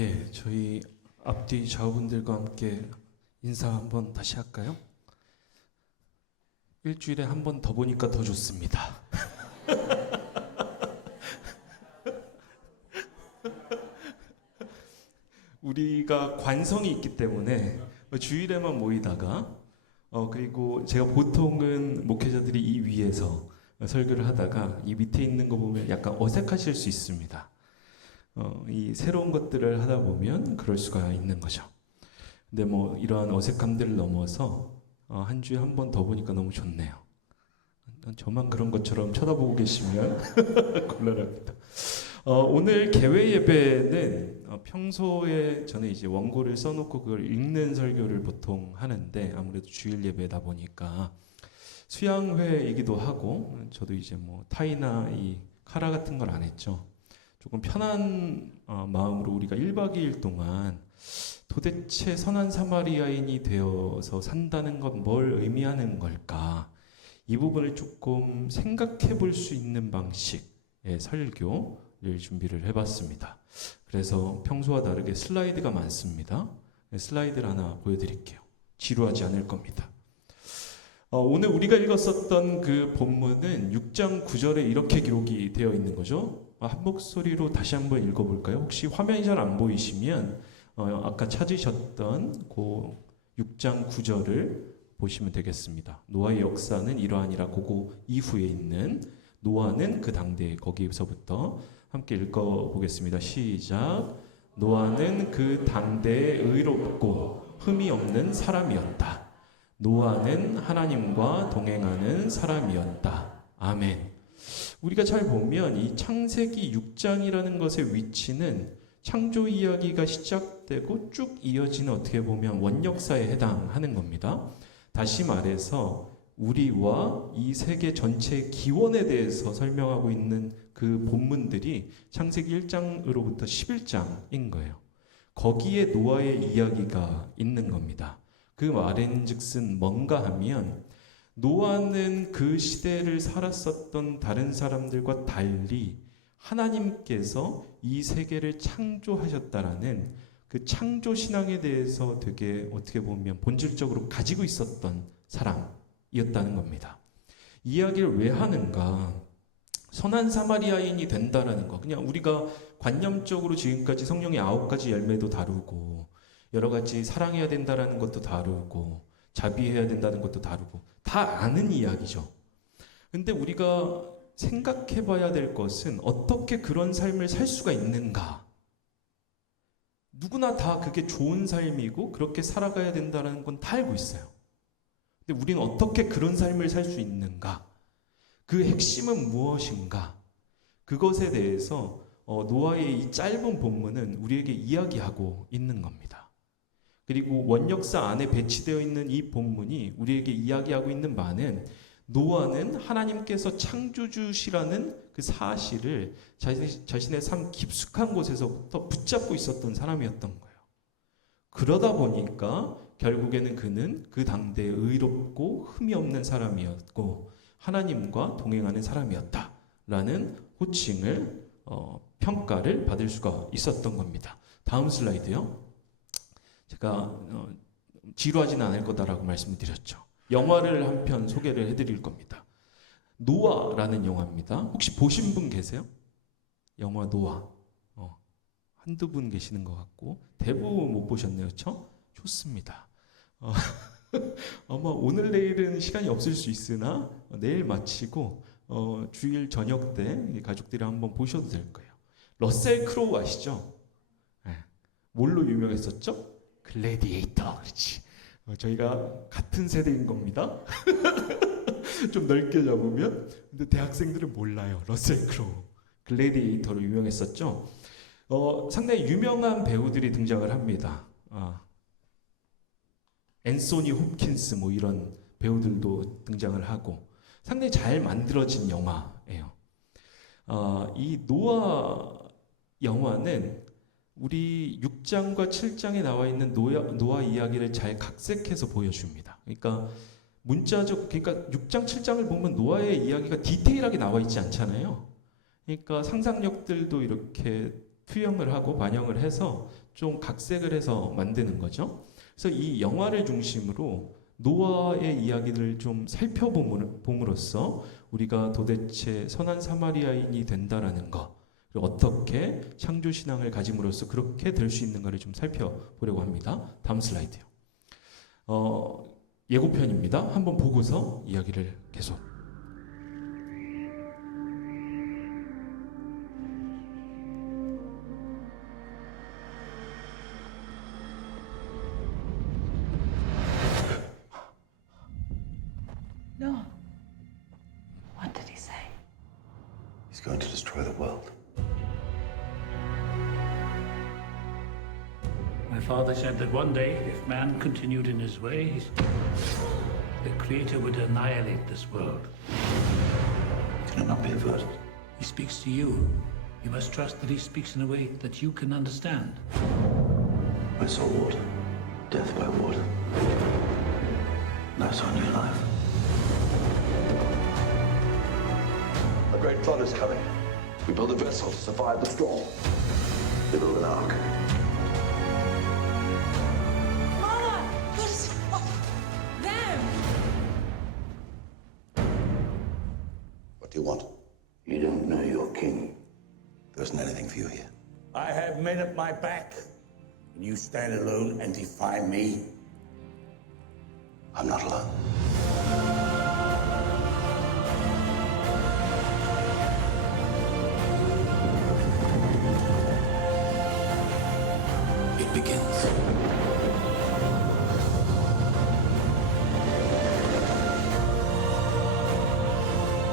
예, 저희 앞뒤 좌우분들과 함께 인사 한번 다시 할까요? 일주일에 한 번 더 보니까 더 좋습니다. 우리가 관성이 있기 때문에 주일에만 모이다가 그리고 제가 보통은 목회자들이 이 위에서 설교를 하다가 이 밑에 있는 거 보면 약간 어색하실 수 있습니다. 이 새로운 것들을 하다 보면 그럴 수가 있는 거죠. 근데 뭐 이러한 어색함들을 넘어서 한 주에 한 번 더 보니까 너무 좋네요. 저만 그런 것처럼 쳐다보고 계시면 곤란합니다. 오늘 개회 예배는 평소에 저는 이제 원고를 써놓고 그걸 읽는 설교를 보통 하는데 아무래도 주일 예배다 보니까 수양회이기도 하고 저도 이제 뭐 타이나 이 카라 같은 걸 안 했죠. 조금 편한 마음으로 우리가 1박 2일 동안 도대체 선한 사마리아인이 되어서 산다는 건 뭘 의미하는 걸까? 이 부분을 조금 생각해 볼 수 있는 방식의 설교를 준비를 해봤습니다. 그래서 평소와 다르게 슬라이드가 많습니다. 슬라이드를 하나 보여드릴게요. 지루하지 않을 겁니다. 오늘 우리가 읽었었던 그 본문은 6장 9절에 이렇게 기록이 되어 있는 거죠. 한 목소리로 다시 한번 읽어볼까요? 혹시 화면이 잘 안 보이시면 아까 찾으셨던 그 6장 9절을 보시면 되겠습니다. 노아의 역사는 이러하니라. 그거 이후에 있는 노아는 그 당대 거기서부터 함께 읽어보겠습니다. 시작. 노아는 그 당대에 의롭고 흠이 없는 사람이었다. 노아는 하나님과 동행하는 사람이었다. 아멘. 우리가 잘 보면 이 창세기 6장이라는 것의 위치는 창조 이야기가 시작되고 쭉 이어지는 어떻게 보면 원역사에 해당하는 겁니다. 다시 말해서 우리와 이 세계 전체의 기원에 대해서 설명하고 있는 그 본문들이 창세기 1장으로부터 11장인 거예요. 거기에 노아의 이야기가 있는 겁니다. 그 말인즉슨 뭔가 하면 노아는 그 시대를 살았었던 다른 사람들과 달리 하나님께서 이 세계를 창조하셨다라는 그 창조 신앙에 대해서 되게 어떻게 보면 본질적으로 가지고 있었던 사람이었다는 겁니다. 이야기를 왜 하는가? 선한 사마리아인이 된다라는 거. 그냥 우리가 관념적으로 지금까지 성령의 9가지 열매도 다루고 여러 가지 사랑해야 된다라는 것도 다루고 자비해야 된다는 것도 다루고 다 아는 이야기죠. 근데 우리가 생각해 봐야 될 것은 어떻게 그런 삶을 살 수가 있는가? 누구나 다 그게 좋은 삶이고 그렇게 살아가야 된다는 건 다 알고 있어요. 근데 우리는 어떻게 그런 삶을 살 수 있는가? 그 핵심은 무엇인가? 그것에 대해서 노아의 이 짧은 본문은 우리에게 이야기하고 있는 겁니다. 그리고 원역사 안에 배치되어 있는 이 본문이 우리에게 이야기하고 있는 바는 노아는 하나님께서 창조주시라는 그 사실을 자신의 삶 깊숙한 곳에서부터 붙잡고 있었던 사람이었던 거예요. 그러다 보니까 결국에는 그는 그 당대에 의롭고 흠이 없는 사람이었고 하나님과 동행하는 사람이었다라는 호칭을 평가를 받을 수가 있었던 겁니다. 다음 슬라이드요. 제가 지루하지는 않을 거다라고 말씀을 드렸죠. 영화를 한 편 소개를 해드릴 겁니다. 노아라는 영화입니다. 혹시 보신 분 계세요? 영화 노아. 한두 분 계시는 것 같고 대부분 못 보셨네요. 그렇죠? 좋습니다. 아마 오늘 내일은 시간이 없을 수 있으나 내일 마치고 주일 저녁 때 가족들이랑 한번 보셔도 될 거예요. 러셀 크로우 아시죠? 네. 뭘로 유명했었죠? 글래디에이터. 그렇지. 저희가 같은 세대인 겁니다. 좀 넓게 잡으면. 근데 대학생들은 몰라요. 러셀 크로우. 글래디에이터로 유명했었죠. 상당히 유명한 배우들이 등장을 합니다. 앤소니 홉킨스 뭐 이런 배우들도 등장을 하고 상당히 잘 만들어진 영화예요. 이 노아 영화는 우리 6장과 7장에 나와 있는 노아 이야기를 잘 각색해서 보여줍니다. 그러니까 그러니까 6장, 7장을 보면 노아의 이야기가 디테일하게 나와 있지 않잖아요. 그러니까 상상력들도 이렇게 투영을 하고 반영을 해서 좀 각색을 해서 만드는 거죠. 그래서 이 영화를 중심으로 노아의 이야기를 좀 살펴봄으로써 우리가 도대체 선한 사마리아인이 된다라는 것, 그리고 어떻게 창조 신앙을 가짐으로써 그렇게 될 수 있는가를 좀 살펴보려고 합니다. 다음 슬라이드요. 예고편입니다. 한번 보고서 이야기를 계속. No. What did he say? He's going to destroy the world. My father said that one day, if man continued in his ways, the Creator would annihilate this world. Can it not be averted? He speaks to you. You must trust that he speaks in a way that you can understand. I saw water, death by water. And I saw new life. A great flood is coming. We build a vessel to survive the storm. We build an ark. Mama! There's them! What do you want? You don't know your king. There isn't anything for you here. I have men at my back, and you stand alone and defy me? I'm not alone. It begins.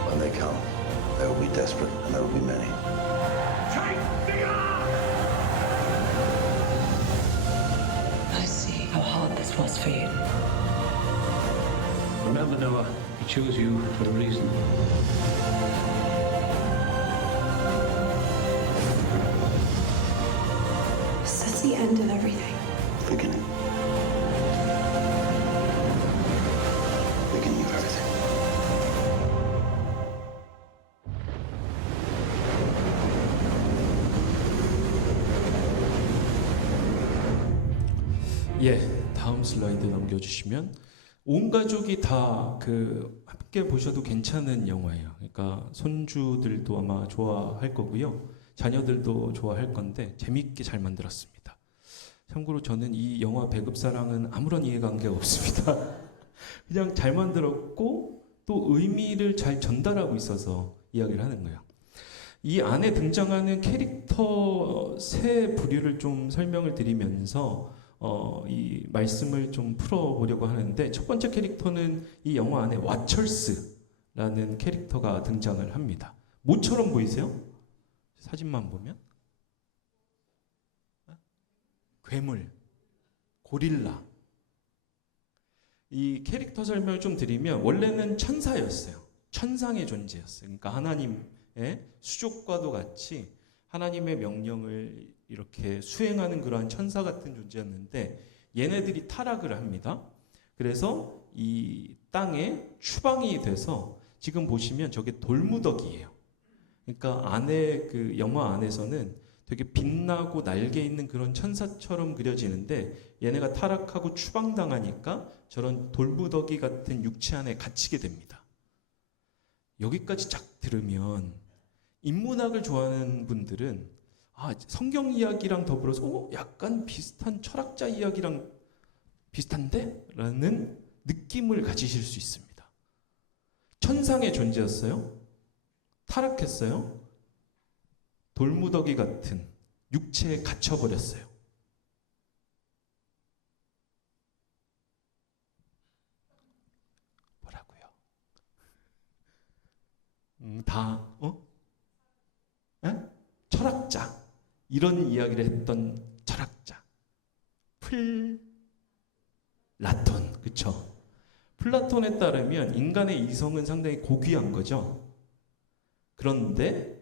When they come, there will be desperate and there will be many. Take the ark! I see how hard this was for you. Remember, Noah, he chose you for a reason. Is this the end of everything? Beginning. Beginning of everything. 예, 다음 슬라이드 넘겨주시면 온 가족이 다 함께 보셔도 괜찮은 영화예요. 그러니까 손주들도 아마 좋아할 거고요. 자녀들도 좋아할 건데 재밌게 잘 만들었습니다. 참고로 저는 이 영화 배급사랑은 아무런 이해관계가 없습니다. 그냥 잘 만들었고 또 의미를 잘 전달하고 있어서 이야기를 하는 거예요. 이 안에 등장하는 캐릭터 세 부류를 좀 설명을 드리면서 이 말씀을 좀 풀어보려고 하는데, 첫 번째 캐릭터는 이 영화 안에 와철스라는 캐릭터가 등장을 합니다. 모처럼 보이세요? 사진만 보면 괴물, 고릴라. 이 캐릭터 설명을 좀 드리면 원래는 천사였어요. 천상의 존재였어요. 그러니까 하나님의 수족과도 같이 하나님의 명령을 이렇게 수행하는 그러한 천사 같은 존재였는데 얘네들이 타락을 합니다. 그래서 이 땅에 추방이 돼서 지금 보시면 저게 돌무더기예요. 그러니까 안에 그 영화 안에서는 되게 빛나고 날개 있는 그런 천사처럼 그려지는데 얘네가 타락하고 추방당하니까 저런 돌무더기 같은 육체 안에 갇히게 됩니다. 여기까지 쫙 들으면 인문학을 좋아하는 분들은 성경 이야기랑 더불어서 약간 비슷한 철학자 이야기랑 비슷한데? 라는 느낌을 가지실 수 있습니다. 천상의 존재였어요. 타락했어요. 돌무더기 같은 육체에 갇혀버렸어요. 뭐라고요? 철학자. 이런 이야기를 했던 철학자. 플라톤. 그쵸? 플라톤에 따르면 인간의 이성은 상당히 고귀한 거죠. 그런데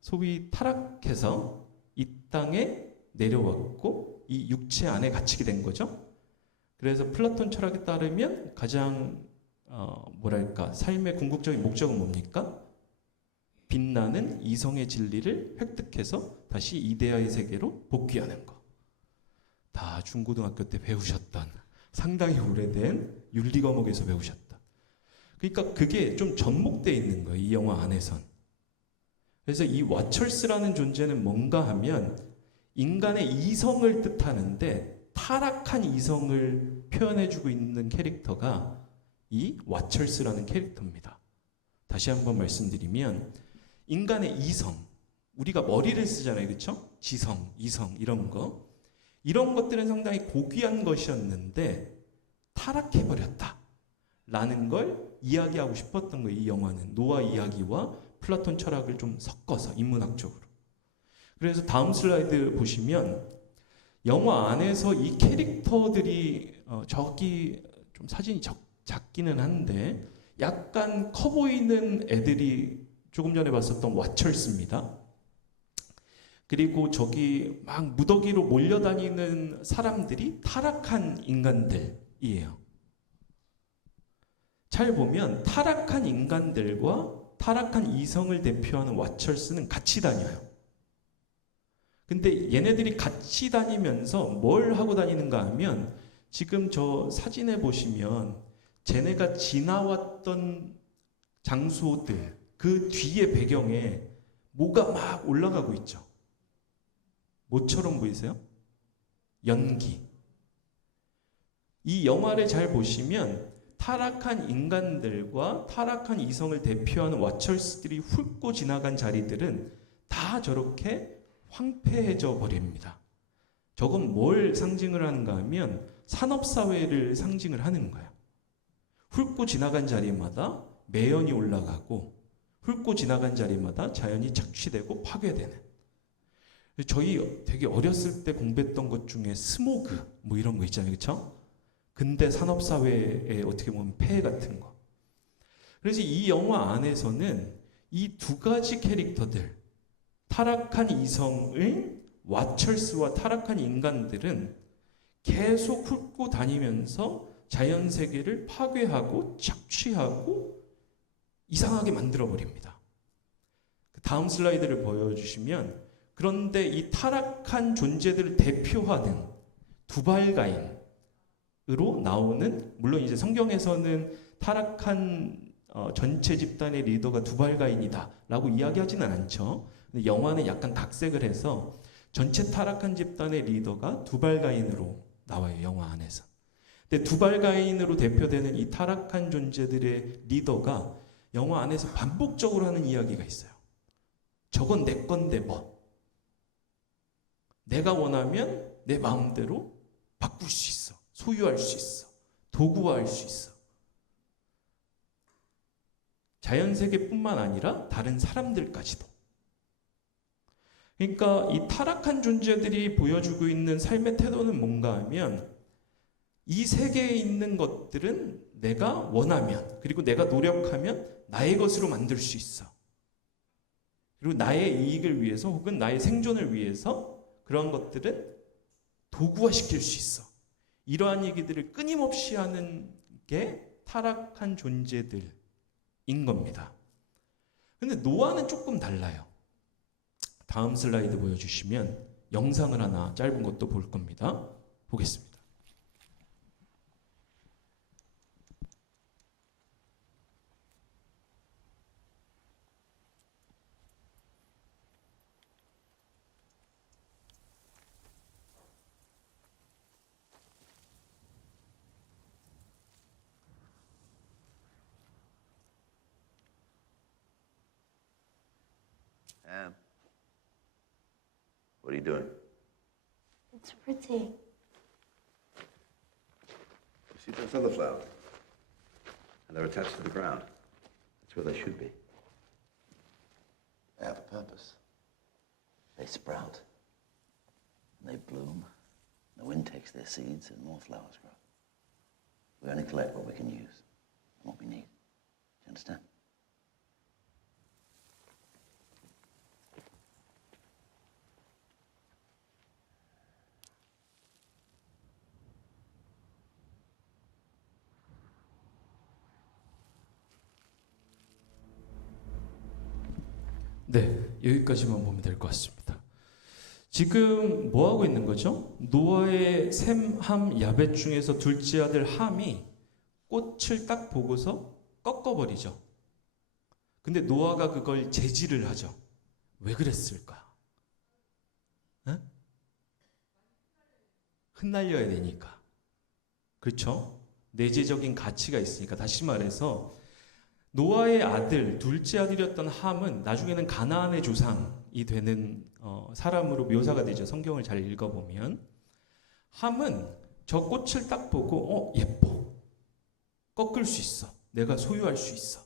소위 타락해서 이 땅에 내려왔고 이 육체 안에 갇히게 된 거죠. 그래서 플라톤 철학에 따르면 가장 삶의 궁극적인 목적은 뭡니까? 빛나는 이성의 진리를 획득해서 다시 이데아의 세계로 복귀하는 것. 다 중고등학교 때 배우셨던 상당히 오래된 윤리 과목에서 배우셨던. 그러니까 그게 좀 접목되어 있는 거예요. 이 영화 안에선. 그래서 이 와철스라는 존재는 뭔가 하면 인간의 이성을 뜻하는데 타락한 이성을 표현해주고 있는 캐릭터가 이 와철스라는 캐릭터입니다. 다시 한번 말씀드리면 인간의 이성, 우리가 머리를 쓰잖아요. 그렇죠? 지성, 이성 이런 거. 이런 것들은 상당히 고귀한 것이었는데 타락해버렸다 라는 걸 이야기하고 싶었던 거예요. 이 영화는 노아 이야기와 플라톤 철학을 좀 섞어서 인문학적으로. 그래서 다음 슬라이드 보시면 영화 안에서 이 캐릭터들이 저기 좀 사진이 작기는 한데 약간 커 보이는 애들이 조금 전에 봤었던 와철스입니다. 그리고 저기 막 무더기로 몰려다니는 사람들이 타락한 인간들이에요. 잘 보면 타락한 인간들과 타락한 이성을 대표하는 와철스는 같이 다녀요. 근데 얘네들이 같이 다니면서 뭘 하고 다니는가 하면 지금 저 사진에 보시면 쟤네가 지나왔던 장소들 그 뒤에 배경에 뭐가 막 올라가고 있죠. 뭐처럼 보이세요? 연기. 이 영화를 잘 보시면 타락한 인간들과 타락한 이성을 대표하는 와철스들이 훑고 지나간 자리들은 다 저렇게 황폐해져 버립니다. 저건 뭘 상징을 하는가 하면 산업사회를 상징을 하는 거예요. 훑고 지나간 자리마다 매연이 올라가고 훑고 지나간 자리마다 자연이 착취되고 파괴되는. 저희 되게 어렸을 때 공부했던 것 중에 스모그 뭐 이런 거 있잖아요. 그렇죠? 근대 산업사회의 어떻게 보면 폐해 같은 거. 그래서 이 영화 안에서는 이 두 가지 캐릭터들 타락한 이성의 와철스와 타락한 인간들은 계속 훑고 다니면서 자연세계를 파괴하고 착취하고 이상하게 만들어버립니다. 다음 슬라이드를 보여주시면 그런데 이 타락한 존재들을 대표하는 두발가인으로 나오는 물론 이제 성경에서는 타락한 전체 집단의 리더가 두발가인이다라고 이야기하지는 않죠. 근데 영화는 약간 각색을 해서 전체 타락한 집단의 리더가 두발가인으로 나와요. 영화 안에서. 근데 두발가인으로 대표되는 이 타락한 존재들의 리더가 영화 안에서 반복적으로 하는 이야기가 있어요. 저건 내 건데 뭐. 내가 원하면 내 마음대로 바꿀 수 있어. 소유할 수 있어. 도구화할 수 있어. 자연세계뿐만 아니라 다른 사람들까지도. 그러니까 이 타락한 존재들이 보여주고 있는 삶의 태도는 뭔가 하면 이 세계에 있는 것들은 내가 원하면 그리고 내가 노력하면 나의 것으로 만들 수 있어. 그리고 나의 이익을 위해서 혹은 나의 생존을 위해서 그런 것들은 도구화시킬 수 있어. 이러한 얘기들을 끊임없이 하는 게 타락한 존재들인 겁니다. 근데 노아는 조금 달라요. 다음 슬라이드 보여주시면 영상을 하나 짧은 것도 볼 겁니다. 보겠습니다. Anne, what are you doing? It's pretty. You see those other flowers? And they're attached to the ground. That's where they should be. They have a purpose. They sprout. And they bloom. The wind takes their seeds and more flowers grow. We only collect what we can use and what we need. Do you understand? 네, 여기까지만 보면 될 것 같습니다. 지금 뭐 하고 있는 거죠? 노아의 셈, 함, 야벳 중에서 둘째 아들 함이 꽃을 딱 보고서 꺾어버리죠. 근데 노아가 그걸 제지를 하죠. 왜 그랬을까? 에? 흩날려야 되니까. 그렇죠? 내재적인 가치가 있으니까. 다시 말해서 노아의 아들, 둘째 아들이었던 함은 나중에는 가나안의 조상이 되는 사람으로 묘사가 되죠. 성경을 잘 읽어보면. 함은 저 꽃을 딱 보고 예뻐. 꺾을 수 있어. 내가 소유할 수 있어.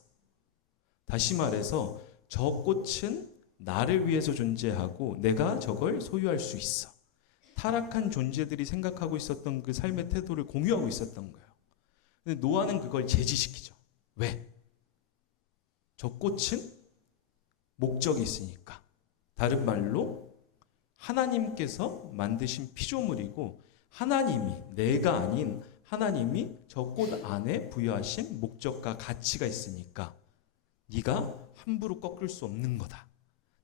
다시 말해서 저 꽃은 나를 위해서 존재하고 내가 저걸 소유할 수 있어. 타락한 존재들이 생각하고 있었던 그 삶의 태도를 공유하고 있었던 거예요. 근데 노아는 그걸 제지시키죠. 왜? 저 꽃은 목적이 있으니까. 다른 말로 하나님께서 만드신 피조물이고 하나님이, 내가 아닌 하나님이 저 꽃 안에 부여하신 목적과 가치가 있으니까 네가 함부로 꺾을 수 없는 거다.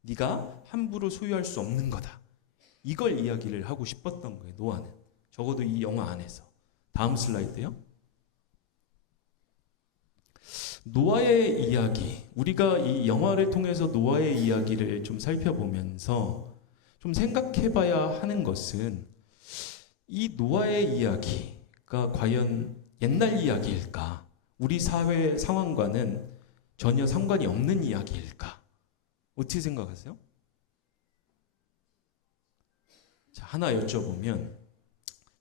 네가 함부로 소유할 수 없는 거다. 이걸 이야기를 하고 싶었던 거예요. 노아는. 적어도 이 영화 안에서. 다음 슬라이드요. 노아의 이야기. 우리가 이 영화를 통해서 노아의 이야기를 좀 살펴보면서 좀 생각해 봐야 하는 것은 이 노아의 이야기가 과연 옛날 이야기일까? 우리 사회 상황과는 전혀 상관이 없는 이야기일까? 어떻게 생각하세요? 자, 하나 여쭤보면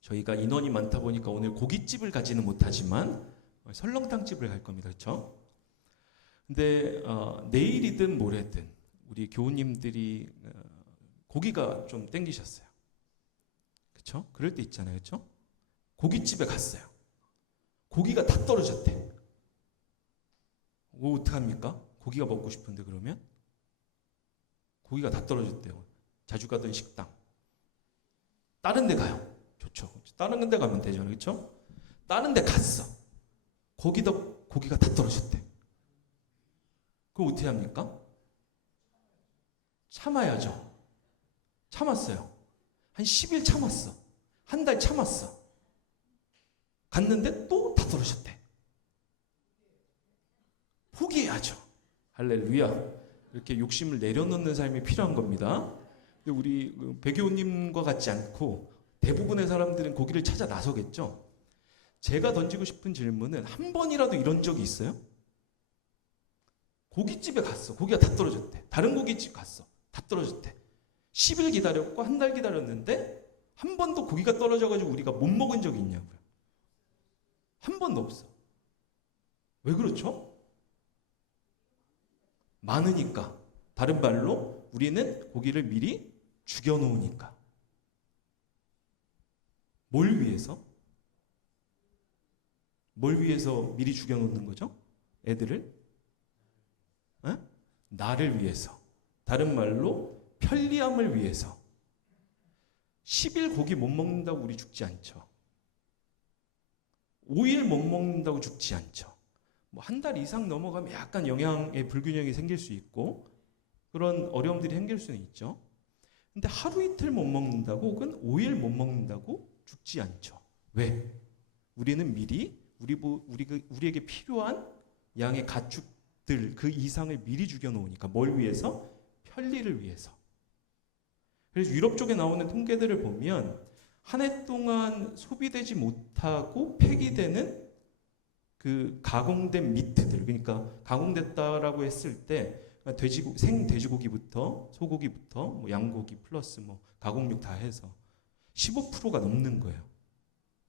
저희가 인원이 많다 보니까 오늘 고깃집을 가지는 못하지만 설렁탕집을 갈 겁니다. 그렇죠? 근데 내일이든 모레든 우리 교우님들이 고기가 좀 땡기셨어요. 그렇죠? 그럴 때 있잖아요. 그렇죠? 고깃집에 갔어요. 고기가 다 떨어졌대. 어떡합니까? 고기가 먹고 싶은데 그러면? 고기가 다 떨어졌대요. 자주 가던 식당. 다른 데 가요. 좋죠. 다른 데 가면 되잖아요. 그렇죠? 다른 데 갔어. 거기도 고기가 다 떨어졌대. 그럼 어떻게 합니까? 참아야죠. 참았어요. 한 10일 참았어. 한 달 참았어. 갔는데 또 다 떨어졌대. 포기해야죠. 할렐루야. 이렇게 욕심을 내려놓는 삶이 필요한 겁니다. 근데 우리 배교우님과 같지 않고 대부분의 사람들은 고기를 찾아 나서겠죠. 제가 던지고 싶은 질문은 한 번이라도 이런 적이 있어요? 고깃집에 갔어. 고기가 다 떨어졌대. 다른 고깃집 갔어. 다 떨어졌대. 10일 기다렸고 한 달 기다렸는데 한 번도 고기가 떨어져가지고 우리가 못 먹은 적이 있냐고요. 한 번도 없어. 왜 그렇죠? 많으니까. 다른 말로 우리는 고기를 미리 죽여놓으니까. 뭘 위해서? 뭘 위해서 미리 죽여놓는 거죠? 애들을? 에? 나를 위해서. 다른 말로 편리함을 위해서. 10일 고기 못 먹는다고 우리 죽지 않죠. 5일 못 먹는다고 죽지 않죠. 뭐 한 달 이상 넘어가면 약간 영양의 불균형이 생길 수 있고 그런 어려움들이 생길 수는 있죠. 근데 하루 이틀 못 먹는다고 혹은 5일 못 먹는다고 죽지 않죠. 왜? 우리는 미리 우리에게 필요한 양의 가축들 그 이상을 미리 죽여놓으니까. 뭘 위해서? 편리를 위해서. 그래서 유럽 쪽에 나오는 통계들을 보면 한 해 동안 소비되지 못하고 폐기되는 그 가공된 미트들, 그러니까 가공됐다라고 했을 때 생 돼지고기부터 소고기부터 뭐 양고기 플러스 뭐 가공육 다 해서 15%가 넘는 거예요.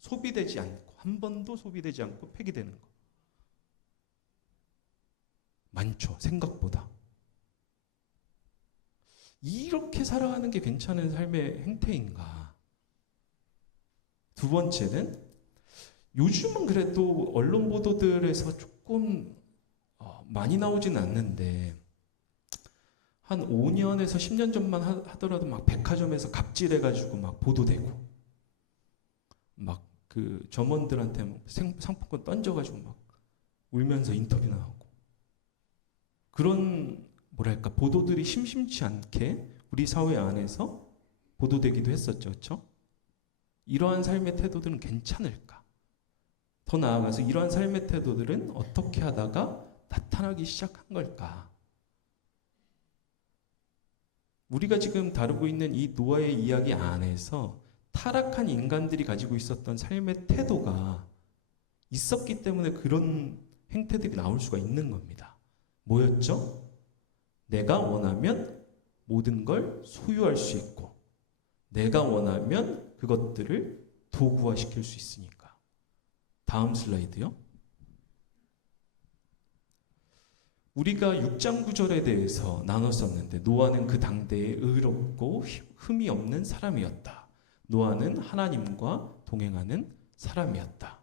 소비되지 않고 한 번도 소비되지 않고 폐기되는 거. 많죠. 생각보다. 이렇게 살아가는 게 괜찮은 삶의 행태인가? 두 번째는 요즘은 그래도 언론 보도들에서 조금 많이 나오지는 않는데 한 5년에서 10년 전만 하더라도 막 백화점에서 갑질해가지고 막 보도되고 막 그 점원들한테 상품권 던져가지고 막 울면서 인터뷰 나오고 그런 뭐랄까 보도들이 심심치 않게 우리 사회 안에서 보도되기도 했었죠. 그렇죠? 이러한 삶의 태도들은 괜찮을까? 더 나아가서 이러한 삶의 태도들은 어떻게 하다가 나타나기 시작한 걸까? 우리가 지금 다루고 있는 이 노아의 이야기 안에서 타락한 인간들이 가지고 있었던 삶의 태도가 있었기 때문에 그런 행태들이 나올 수가 있는 겁니다. 뭐였죠? 내가 원하면 모든 걸 소유할 수 있고, 내가 원하면 그것들을 도구화시킬 수 있으니까. 다음 슬라이드요. 우리가 6장 9절에 대해서 나눴었는데, 노아는 그 당대에 의롭고 흠이 없는 사람이었다. 노아는 하나님과 동행하는 사람이었다.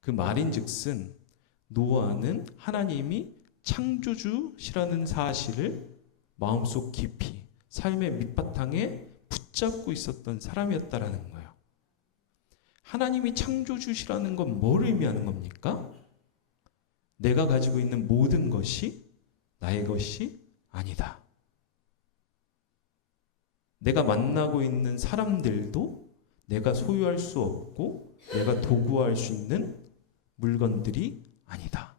그 말인즉슨 노아는 하나님이 창조주시라는 사실을 마음속 깊이 삶의 밑바탕에 붙잡고 있었던 사람이었다라는 거예요. 하나님이 창조주시라는 건 뭘 의미하는 겁니까? 내가 가지고 있는 모든 것이 나의 것이 아니다. 내가 만나고 있는 사람들도 내가 소유할 수 없고 내가 도구화할 수 있는 물건들이 아니다.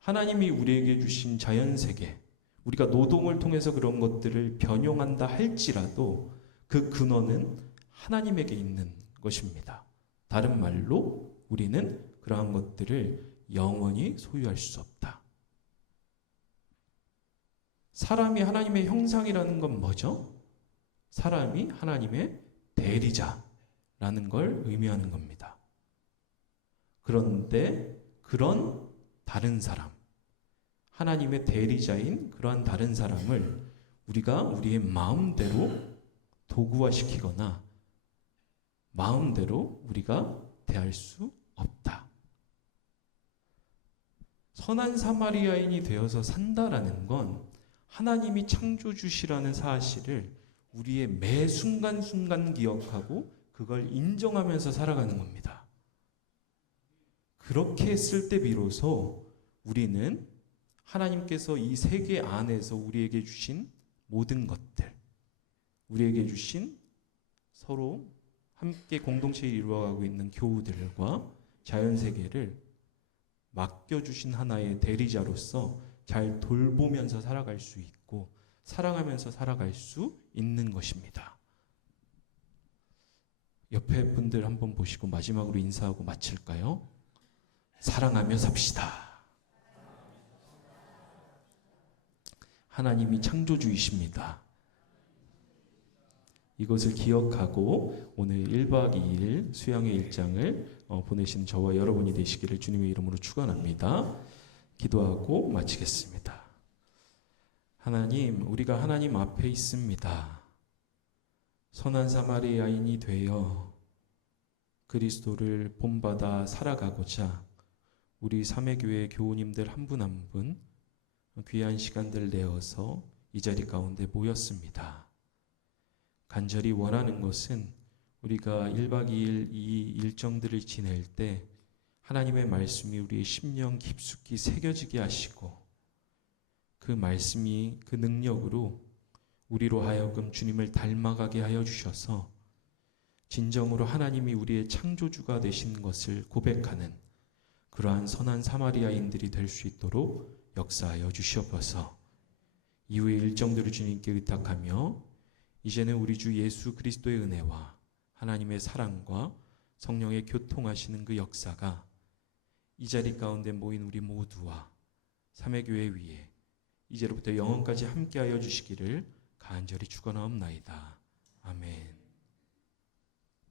하나님이 우리에게 주신 자연세계, 우리가 노동을 통해서 그런 것들을 변용한다 할지라도 그 근원은 하나님에게 있는 것입니다. 다른 말로 우리는 그러한 것들을 영원히 소유할 수 없다. 사람이 하나님의 형상이라는 건 뭐죠? 사람이 하나님의 대리자라는 걸 의미하는 겁니다. 그런데 그런 다른 사람, 하나님의 대리자인 그러한 다른 사람을 우리가 우리의 마음대로 도구화시키거나 마음대로 우리가 대할 수 없다. 선한 사마리아인이 되어서 산다라는 건 하나님이 창조주시라는 사실을 우리의 매 순간순간 기억하고 그걸 인정하면서 살아가는 겁니다. 그렇게 했을 때 비로소 우리는 하나님께서 이 세계 안에서 우리에게 주신 모든 것들, 우리에게 주신 서로 함께 공동체를 이루어가고 있는 교우들과 자연세계를 맡겨주신 하나의 대리자로서 잘 돌보면서 살아갈 수 있고 사랑하면서 살아갈 수 있는 것입니다. 옆에 분들 한번 보시고 마지막으로 인사하고 마칠까요? 사랑하며 삽시다. 하나님이 창조주이십니다. 이것을 기억하고 오늘 1박 2일 수양의 일장을 보내신 저와 여러분이 되시기를 주님의 이름으로 축원합니다. 기도하고 마치겠습니다. 하나님, 우리가 하나님 앞에 있습니다. 선한 사마리아인이 되어 그리스도를 본받아 살아가고자 우리 삼회교회 교우님들 한 분 한 분 귀한 시간들 내어서 이 자리 가운데 모였습니다. 간절히 원하는 것은 우리가 1박 2일 이 일정들을 지낼 때 하나님의 말씀이 우리의 심령 깊숙이 새겨지게 하시고 그 말씀이 그 능력으로 우리로 하여금 주님을 닮아가게 하여 주셔서 진정으로 하나님이 우리의 창조주가 되신 것을 고백하는 그러한 선한 사마리아인들이 될 수 있도록 역사하여 주시옵소서. 이후의 일정들을 주님께 의탁하며 이제는 우리 주 예수 그리스도의 은혜와 하나님의 사랑과 성령의 교통하시는 그 역사가 이 자리 가운데 모인 우리 모두와 삼회교회 위에 이제로부터 영원까지 함께하여 주시기를 간절히 축원하옵나이다. 아멘.